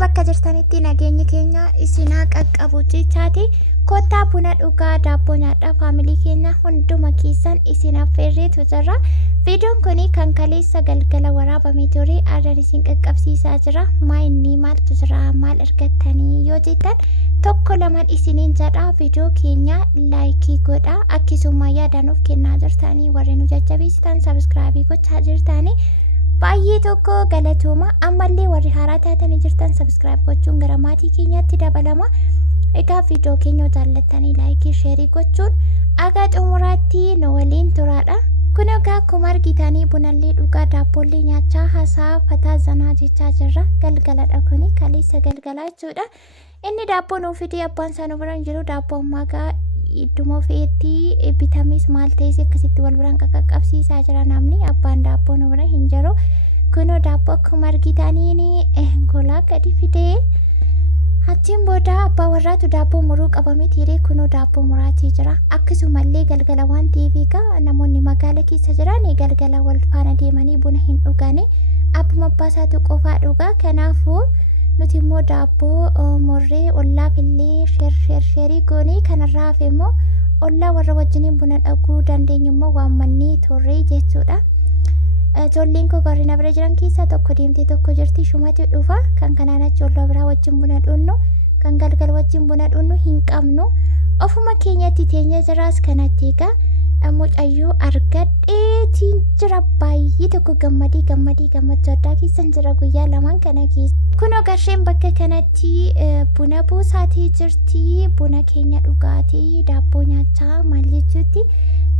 bakka jirtanitti nageenyi keenya isinaa qaqqabu jechaati. Kottaa buna dhugaa daabboo nyaadhaa faamilii keenya hunduma keessan isin affeerreetu jira. Viidiyoon kun kan kaleessa galgala waraabamee ture aadaan isin qaqqabsiisaa jira. Inni maaltu jira maal argattanii yoo jettan tokko lamaan isiniin jedha. Viidiyoo keenya laayikii godha. Akkasuma yaadaan of kennaa jirtanii warreen nu jajjabeessitan sabiskiraabii gochaa jirtanii. Baay'ee tokko galatooma ammallee warri haaraa taatanii jirtan sabiskiraayib gochuun gara maatii keenyaatti dabalama. Egaa viidiyoo keenya jaallattanii laayikii sheerii gochuun aga xumuraatti nu waliin turaadha. Kun egaa akkuma argitanii bunallee dhugaa daabboollee nyaachaa hasaa fataa zanaa jechaa jirra. Galgaladha kuni kaleessa galgalaa jechuudha. Inni daabboo nuuf fidee abbaan isaa nu biraan jiru daabboo ammaa gaa idduma feetti bitamis maal ta'es akkasitti wal biraan qaqqabsiisaa jira namni abbaan daabboo nu bira hin jiru. Kunoo daabboo akkuma argitaniin golaa gadi fidee achiin booda abbaa warraatu daabboo muruu qabamee tiiree kunoo daabboo muraatii jira. Akkasumallee galgala waan ta'eef egaa namoonni magaala keessa jiran galgala wal faana deemanii buna hin dhugani. Abbuma abbaa isaatu qofaa dhugaa. Kanaafuu nuti immoo daabboo murree ollaaf illee sheerii goonii kanarraa hafe immoo ollaa warra wajjiniin buna dhuguu dandeenyu immoo waammannee turree jechuudha. Ijoolleen koo garina bira jiran keessaa tokko deemtee tokko jirti shumatu dhufa. Kan kanaan achi ollaa biraa wajjin buna dhunnu kan galgal wajjin buna dhunnu hin qabnu. Ofuma keenyatti teenya jiraas kanatti egaa mucayyoo argadheetiin jira baay'ee tokko gammachuu addaa keessan jira guyyaa lamaan kana keessa. Kunoo gasheen bakka kanatti buna buusaatee jirti. Buna keenya dhugaatii daabboo nyaachaa maal jechuutti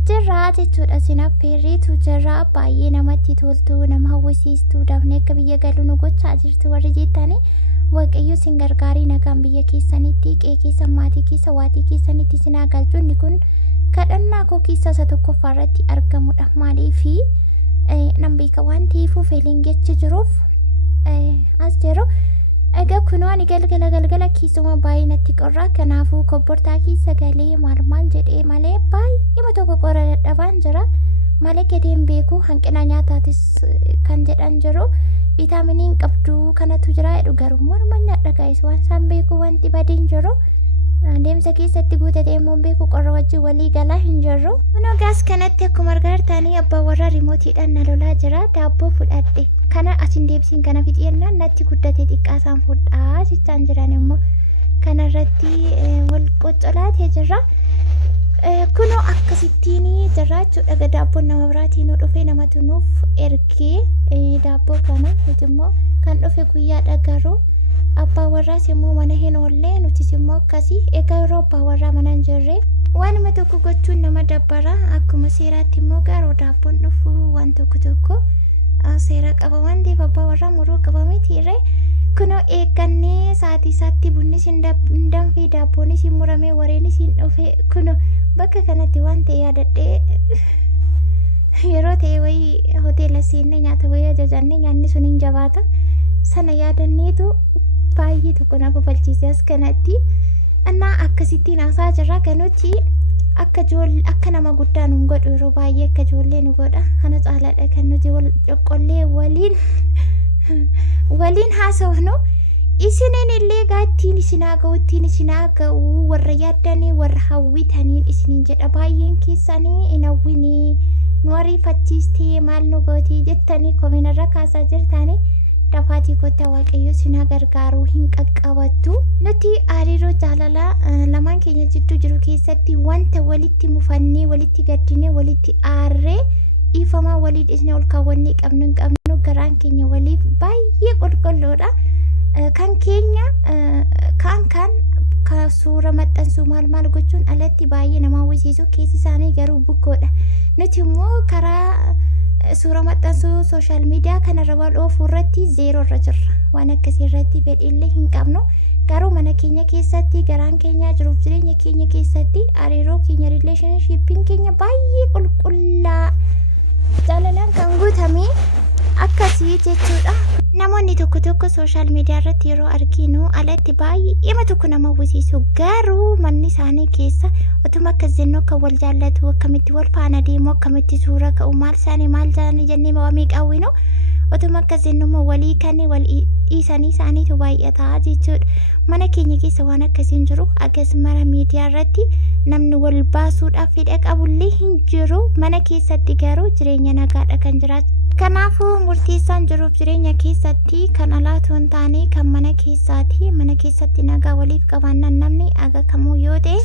jirra jechuudha. Sinaaf feerreetu jira baay'ee namatti toltu nama hawwisiistu dafnee akka biyya galu nu gochaa jirtu warri jettanii waaqayyo sin gargaarii nagaan biyya keessanitti qe'ee keessan maatii keessa waatii keessanitti sinaa galchuun kun kadhannaa koo keessa isa tokkoffaa irratti argamudha. Maaliifi nan beeka waan ta'eefuu feeliin jechi jiruuf as jiru. Egaa kunoo ani galgala keessuma baay'ee natti qorraa. Kanaafuu kobbortaa keessa galee maal jedhee malee baay'ee tokko qorra dadhabaan jira. Malee gatiin beeku hanqina nyaataatis kan jedhan jiru. Viitaaminiin qabdu kanatu jira jedhu garuu morma nyaadha gaayis waan isaan beeku wanti badiin jiru. Deemsa keessatti guutatee immoo beeku qorra wajjin walii galaa hin jirru. Kunoo gaas kanatti akkuma argaartanii abbaa warra riimootiidhaan na lolaa jira. Daabboo fudhadhe. Kana asin deebisiin kana fixeennaan natti guddatee xiqqaasaan fudhaa jechaan jiran immoo kanarratti wal qoccolaatee jirra. Kunoo akkasittiin jirra jechuudha. Daabboon nama biraatiin dhufee namatu nuuf ergee daabboo kana nuti immoo kan dhufe guyyaadha garuu abbaa warraas immoo mana hin oollee nutis immoo akkasii. Egaa yeroo abbaa warraa mana hin jirre waanuma tokko gochuun nama dabbara. Akkuma seeraatti immoo garuu daabboon dhufu waan tokko seera qaba waan ta'eef abbaa warraa muruu qabamee tiiree kunoo eeggannee sa'aatii isaatti bunnis hin danfee daabboonis hin muramee wareenis hin dhufe. Kunoo bakka kanatti waan ta'e yaadadhee yeroo ta'e wayii hoteela seennee nyaata wayii ajajannee nyaanni sun hin jabaata sana yaadanneetu baay'ee tokko na kofalchiise as kanatti. Innaa akkasittiin haasaa jirra kanuti akka nama guddaa nu godhu yeroo baay'ee akka ijoollee nu godha. Kana caaladha kan nuti wal qoqqollee waliin haasofnu. Isiniin illee gaattiin isinaa ga'u warra yaaddanii warra hawwitaniin isiniin jedha baay'een keessanii hin hawwinii nu ariifachiistee maal nu gootii jettanii kominarra kaasaa jirtanii. Dafaatii kottaa waaqayyo sinaa gargaaruu hin qaqqabattu. Nuti hariiroo jaalalaa lamaan keenya jidduu jiru keessatti wanta walitti mufannee walitti gaddinee walitti aarree dhiifamaa walii dhisnee ol kaawwannee qabnu hin qabnu. Garaan keenya waliif baay'ee qulqulluudha. Kan keenya kan suura maxxansuu maal gochuun alatti baay'ee nama hawwisiisu keessi isaanii garuu bukkoodha. Nuti immoo karaa suura maxxansuu sooshaal miidiyaa kanarra wal oofuu irratti zeeroo irra jirra. Waan akkasii irratti fedhiillee hin qabnu. Garuu mana keenya keessatti garaan keenya jiruuf jireenya keenya keessatti hariiroo keenya riileeshnshiippiin keenya baay'ee qulqullaa jaalalaan kan guutame akkasii jechuudha. Namoonni tokko sooshaal miidiyaa irratti yeroo arginu alatti baay'ee tokko nama hawwisiisu garuu manni isaanii keessa otuma akkas jennuu akka wal jaallatu akkamitti wal faana deemu akkamitti suura ka'u maal isaanii maal jaanii jennee waamii qawwinu otuma akkas jennuu walii kan dhiisanii isaaniitu baay'ataa jechuudha. Mana keenya keessa waan akkasiin jiru akkasumara miidiyaa irratti namni wal baasuudhaaf fedha qabullee hin jiru. Mana keessatti garuu jireenya nagaadha kan jiraatu. Kanaafuu murteessaan jiruuf jireenya keessatti kan alaatu hin taane kan mana keessaati. Mana keessatti nagaa waliif qabaannan namni aga kamuu yoo ta'e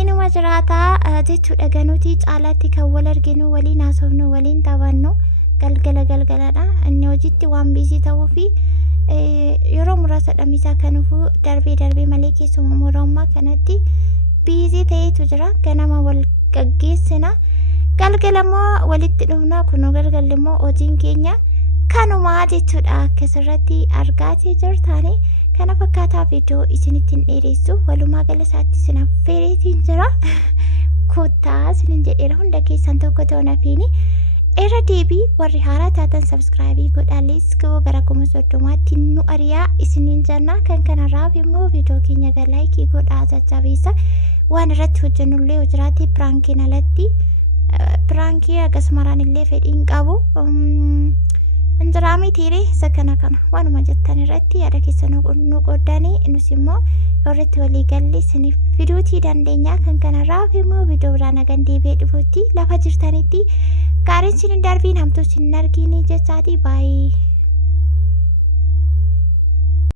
inuma jiraataa jechuudha. Ganuuti caalaatti kan wal arginu waliin haasofnu waliin taphannu galgaladha. Inni hojiitti waan biisii ta'uu fi yeroo muraasa dhamisaa kan dhufu darbee malee keessumaa muraammaa kanatti biisii ta'etu jira. Ganama wal gaggeessina. Galgalammoo walitti dhufna kunoo galgalimmoo hojiin keenya kanumaa jechuudha. Akkasirratti argaatii jirtaani kana fakkaataa viidiyoo isinittiin dheeressu walumaa gala isaatti isin affeereetiin jira. Kottaa isinin jedheera hunda keessan tokko ta'uun hafiini. Irra deebii warri haaraa taatan sabskraayibii godhaalees ka'uu gara 30tti nu ariyaa isiniin jenna. Kan kanarraaf immoo viidiyoo keenya laayikii godhaa jajjabeessa. Waan irratti hojjennullee hojiraatti piraankiin alatti pirankii akkasumaraan illee fedhiin qabu injiraamii tiiree isa kana waanuma jettan irratti yaada keessa nu qoddanii nus immoo irratti walii gallee isiniif fiduutii dandeenya. Kan kanarraaf immoo viidiyoo biraan hagan deebi'ee dhufuutti lafa jirtanitti gaariin isin hin darbiin hamtuu isin hin argine jechaati baay'ee.